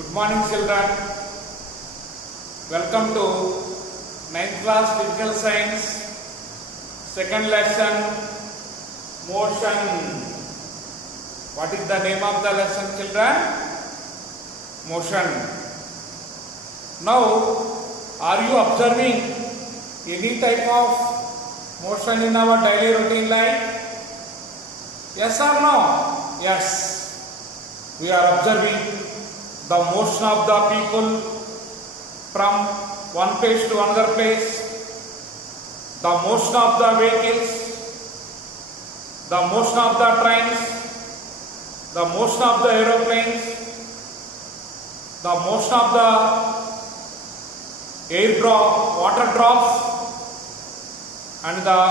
Good morning, children. Welcome to 9th class Physical Science, second lesson, motion. What is the name of the lesson, children? Motion. Now, are you observing any type of motion in our daily routine life? Yes or no? Yes. We are observing the motion of the people from one place to another place, the motion of the vehicles, the motion of the trains, the motion of the aeroplanes, the motion of the water drops, and the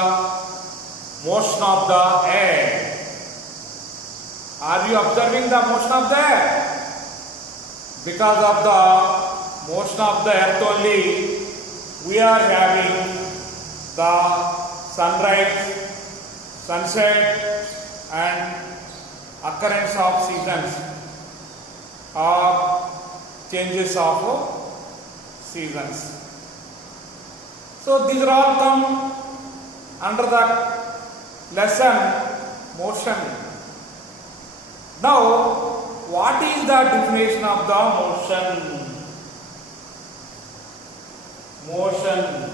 motion of the air. Are you observing the motion of the air? Because of the motion of the earth only, we are having the sunrise, sunset, and occurrence of seasons or changes of seasons. So these are all come under the lesson motion. Now, what is the definition of the motion? Motion.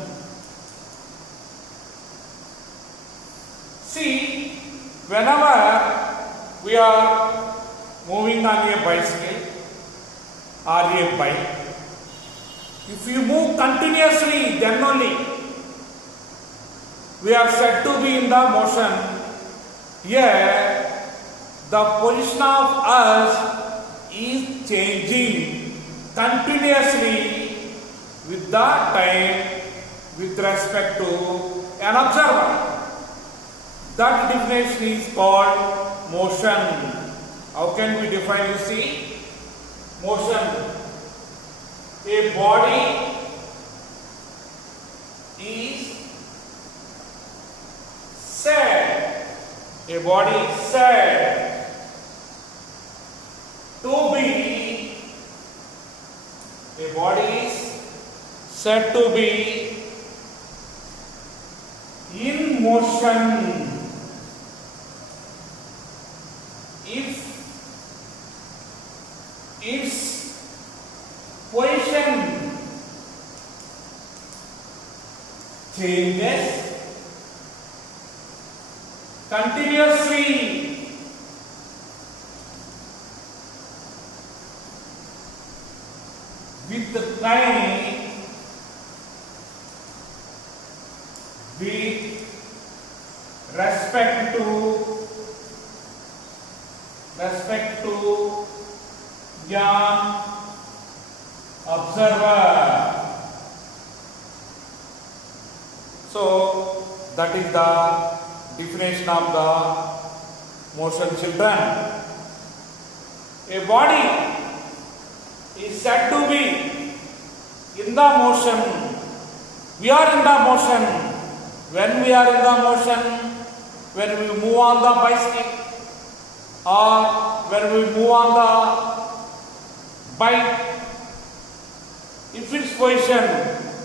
See, whenever we are moving on a bicycle or a bike, if you move continuously, then only we are said to be in the motion. Here, the position of us is changing continuously with the time with respect to an observer. That definition is called motion. How can we define, you see? Motion. A body is said. A body is said to be, a body is said to be in motion if its position changes continuously with the time with respect to an observer. So that is the definition of the motion, children. A body is said to be in the motion. We are in the motion. When we are in the motion, when we move on the bicycle or when we move on the bike, if its position,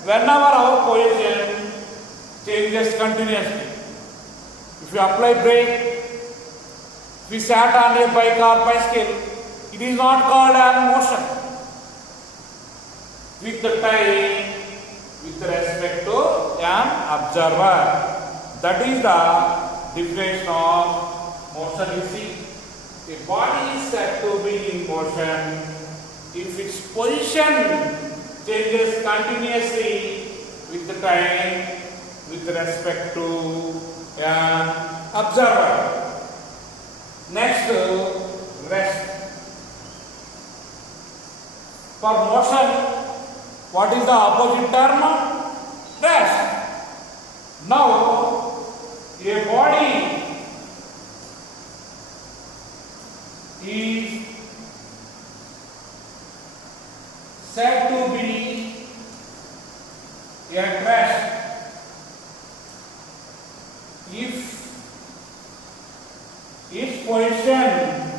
whenever our position changes continuously. If you apply brake, if we sat on a bike or bicycle, it is not called an motion. With the time, with respect to an observer. That is the definition of motion. You see, a body is said to be in motion if its position changes continuously with the time with respect to an observer. Next, rest. For motion, what is the opposite term? Rest. Now, a body is said to be at rest if its position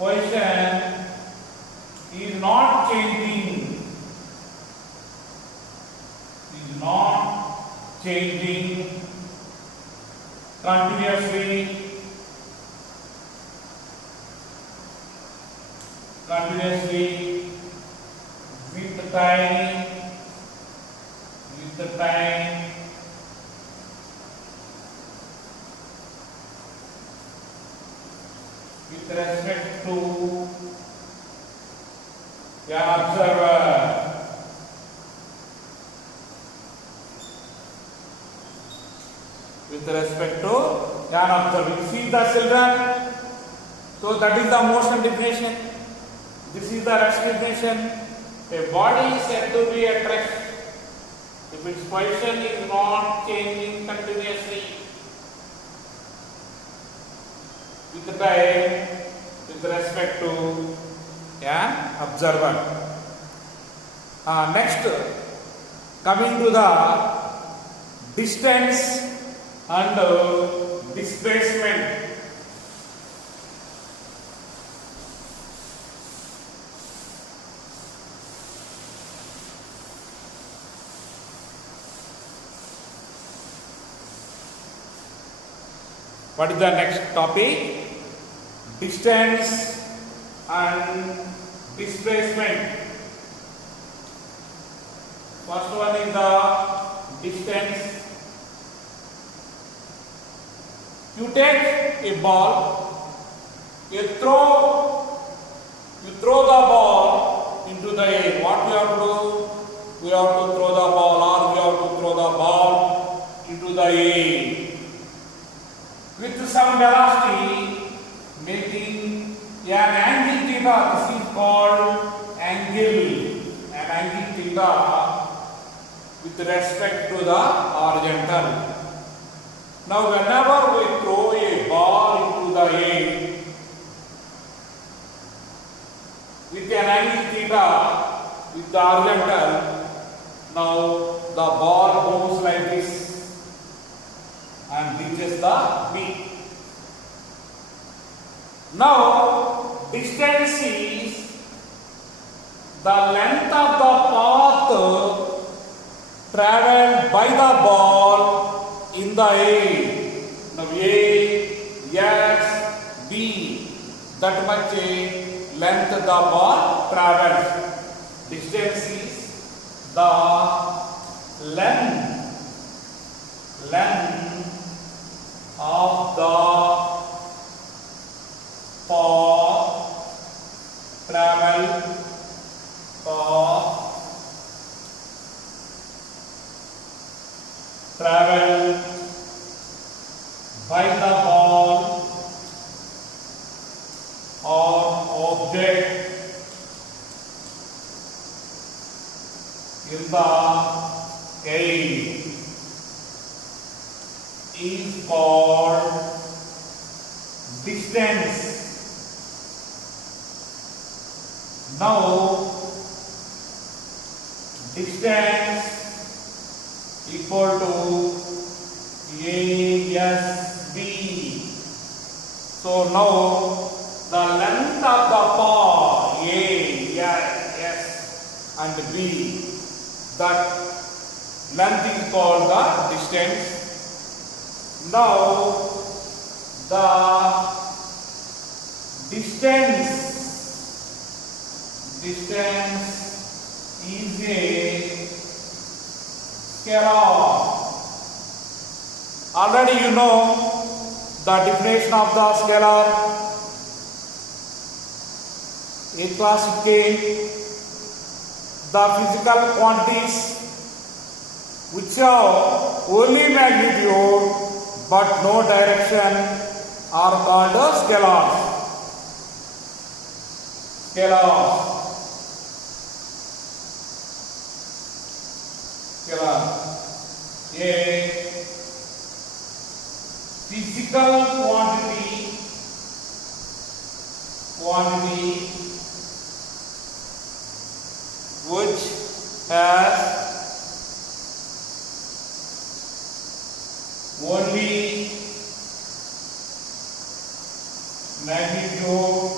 position is not changing, is not changing continuously, with time, with respect to an observer. With respect to an observer. You see the children? So that is the motion definition. This is the rest definition. A body is said to be at rest if its position is not changing continuously with time with respect to an observer. Next, coming to the distance and displacement. What is the next topic? Distance and displacement. First one is the distance. You take a ball, you throw the ball into the air. What we have to do? We have to throw the ball, or we have to throw the ball into the air with some velocity, making an angle theta. This is called angle. An angle theta with respect to the horizontal. Now, whenever we throw a ball into the air with an angle theta with the horizontal, now the ball moves like this and reaches the beat. Now, distance is the length of the path traveled by the ball in the air. Now, A, S, B, that much length the ball travels. Distance is the length of the path traveled by the ball or object in the air is called distance. Now, distance equal to ASB. So now the length of the path A, S and B, that length is called the distance. Now the distance is a scalar. Already you know the definition of the scalar. A class K, the physical quantities which have only magnitude but no direction are called scalars. A physical quantity which has only magnitude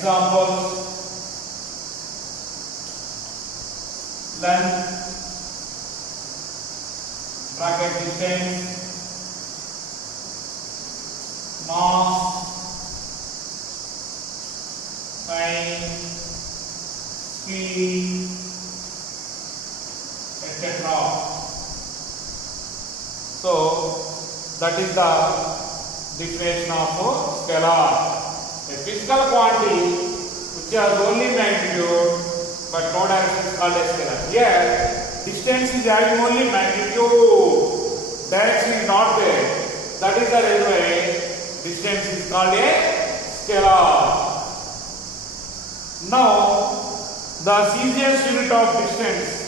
Examples: length, bracket distance, mass, time, speed, etc. So that is the definition of scalar. A physical quantity which has only magnitude but no direction is called a scalar. Here, distance is having only magnitude, direction is not there. That is the reason why distance is called a scalar. Now, the easiest unit of distance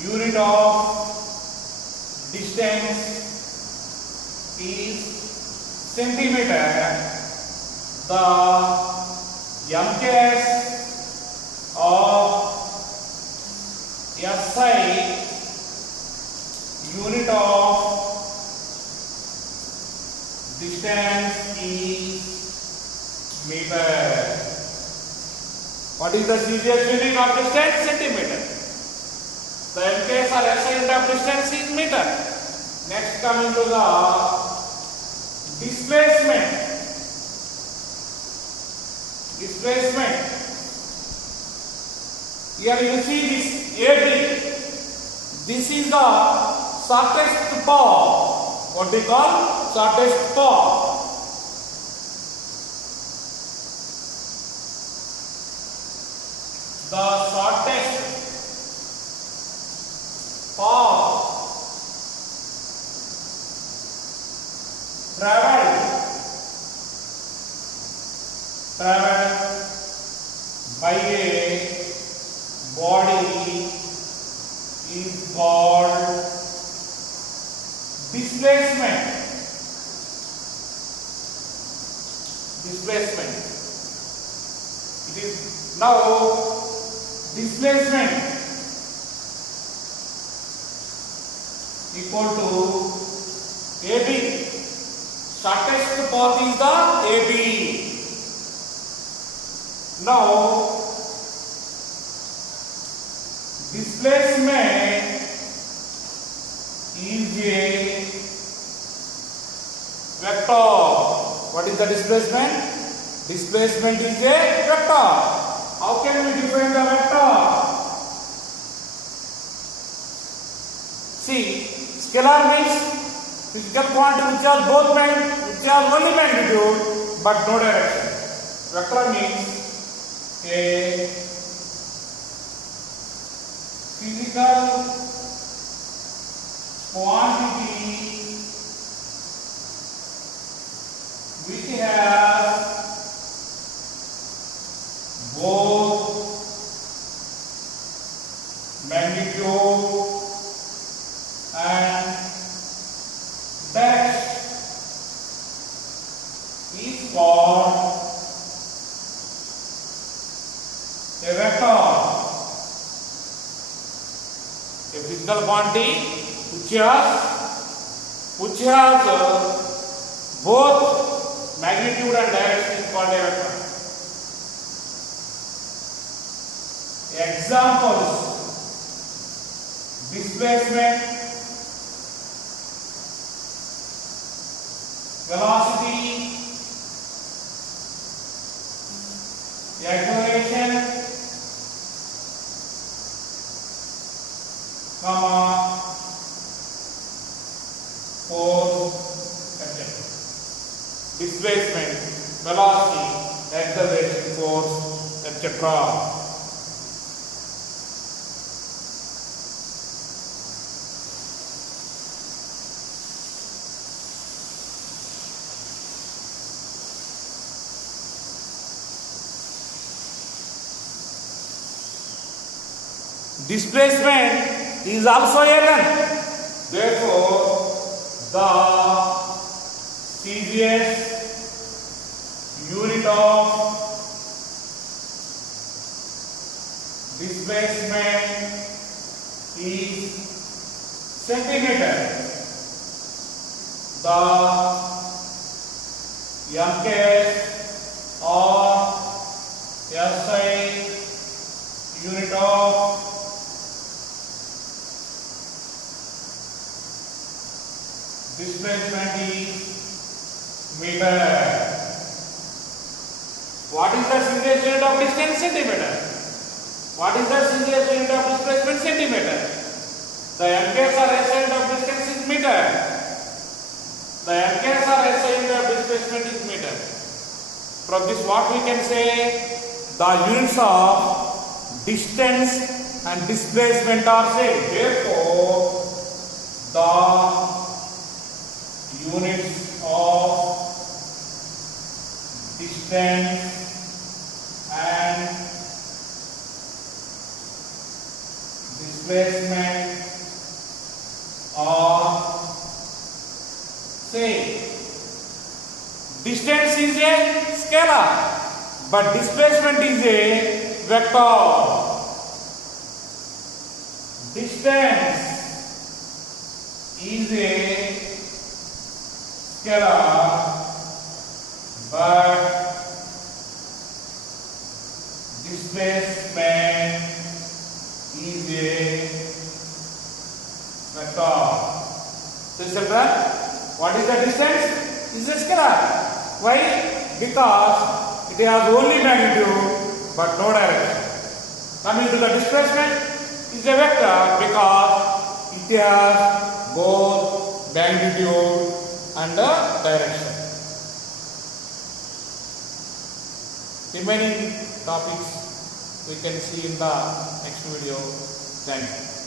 unit of distance is centimeter. The MKS of SI unit of distance is meter. What is the easiest unit of distance? Centimeter. The MKS or SI unit of distance is meter. Next, coming to the displacement. Displacement. Here you see this AB. This is the shortest path. What we call shortest path. The shortest path traveled by a body is called displacement. Displacement. It is now displacement equal to AB. Shortest path is the AB. Now, displacement is a vector. What is the displacement? Displacement is a vector. How can we define the vector? See, scalar means physical quantity which has both which has only magnitude but no direction. Vector means a physical quantity which has both magnitude and direction is called a vector. A physical quantity which has both magnitude and direction is called a vector. Examples: displacement, velocity, acceleration, force, etc. Displacement, velocity, acceleration, force, etc. displacement is also a length. Therefore, the CGS unit of displacement is centimeter. The MKS or SI unit of displacement is meter. What is the CGS unit of distance? Centimeter. What is the CGS unit of displacement? Centimeter. The MKS or SI unit of distance is meter. The MKS or SI unit of displacement is meter. From this what we can say? The units of distance and displacement are same. Therefore, the units of distance and displacement are same. Distance is a scalar, but displacement is a vector. Distance is a scalar, but displacement is a vector. So children, what is the distance? Is a scalar. Why? Because it has only magnitude but no direction. Coming to the displacement is a vector because it has both magnitude and the direction. Remaining topics we can see in the next video. Thank you.